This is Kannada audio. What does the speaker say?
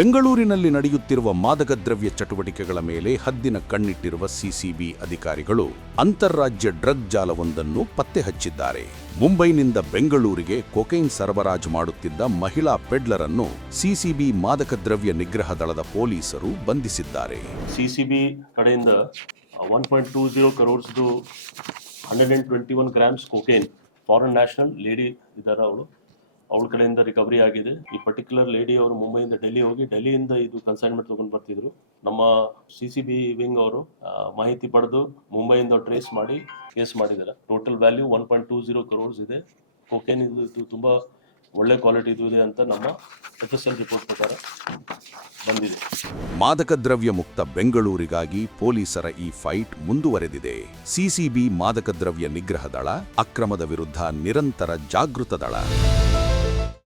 ಬೆಂಗಳೂರಿನಲ್ಲಿ ನಡೆಯುತ್ತಿರುವ ಮಾದಕ ದ್ರವ್ಯ ಚಟುವಟಿಕೆಗಳ ಮೇಲೆ ಹದ್ದಿನ ಕಣ್ಣಿಟ್ಟಿರುವ ಸಿಸಿಬಿ ಅಧಿಕಾರಿಗಳು ಅಂತಾರಾಜ್ಯ ಡ್ರಗ್ ಜಾಲವೊಂದನ್ನು ಪತ್ತೆ ಹಚ್ಚಿದ್ದಾರೆ. ಮುಂಬೈನಿಂದ ಬೆಂಗಳೂರಿಗೆ ಕೊಕೈನ್ ಸರಬರಾಜು ಮಾಡುತ್ತಿದ್ದ ಮಹಿಳಾ ಪೆಡ್ಲರ್ ಅನ್ನು ಸಿಸಿಬಿ ಮಾದಕ ದ್ರವ್ಯ ನಿಗ್ರಹ ದಳದ ಪೊಲೀಸರು ಬಂಧಿಸಿದ್ದಾರೆ. ಸಿಸಿಬಿ ಕಡೆಯಿಂದ 1.20 crores 121 grams cocaine foreign national lady ಇದ್ದಾರೆ, ಅವಳ ಕಡೆಯಿಂದ ರಿಕವರಿ ಆಗಿದೆ. ಈ ಪರ್ಟಿಕ್ಯುಲರ್ ಲೇಡಿ ಅವರು ಮುಂಬೈಯಿಂದ ಡೆಲ್ಲಿ ಹೋಗಿ ಡೆಲ್ಲಿಯಿಂದ ಇದು ಕನ್ಸೈನ್ಮೆಂಟ್ ತಗೊಂಡು ಬರ್ತಿದ್ರು. ನಮ್ಮ ಸಿಸಿಬಿ ವಿಂಗ್ ಅವರು ಮಾಹಿತಿ ಪಡೆದು ಮುಂಬೈಯಿಂದ ಟ್ರೇಸ್ ಮಾಡಿ ಕೇಸ್ ಮಾಡಿದ್ದಾರೆ. ಟೋಟಲ್ ವ್ಯಾಲ್ಯೂ 1.20 crores ಇದೆ. ಕೊಕೈನ್ ಇದು ತುಂಬಾ ಒಳ್ಳೆ ಕ್ವಾಲಿಟಿ ಇದೆ ಅಂತ ನಮ್ಮ FSL ರಿಪೋರ್ಟ್ ಪ್ರಕಾರ ಬಂದಿದೆ. ಮಾದಕ ದ್ರವ್ಯ ಮುಕ್ತ ಬೆಂಗಳೂರಿಗಾಗಿ ಪೊಲೀಸರ ಈ ಫೈಟ್ ಮುಂದುವರೆದಿದೆ. ಸಿಸಿಬಿ ಮಾದಕ ದ್ರವ್ಯ ನಿಗ್ರಹ ದಳ, ಅಕ್ರಮದ ವಿರುದ್ಧ ನಿರಂತರ ಜಾಗೃತ ದಳ.